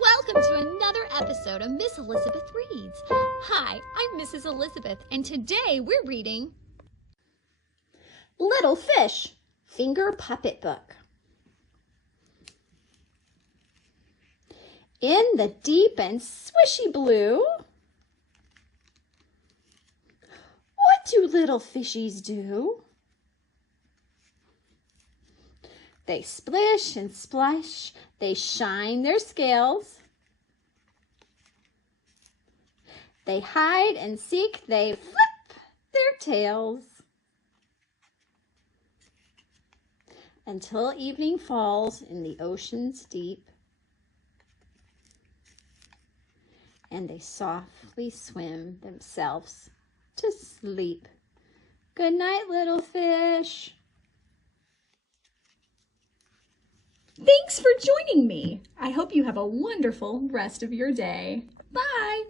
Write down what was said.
Welcome to another episode of Miss Elizabeth Reads. Hi, I'm Mrs. Elizabeth, and today we're reading Little Fish, Finger Puppet Book. In the deep and swishy blue, what do little fishies do? They splish and splash, they shine their scales. They hide and seek, they flip their tails. Until evening falls in the ocean's deep, and they softly swim themselves to sleep. Good night, little fish. Thanks for joining me. I hope you have a wonderful rest of your day. Bye.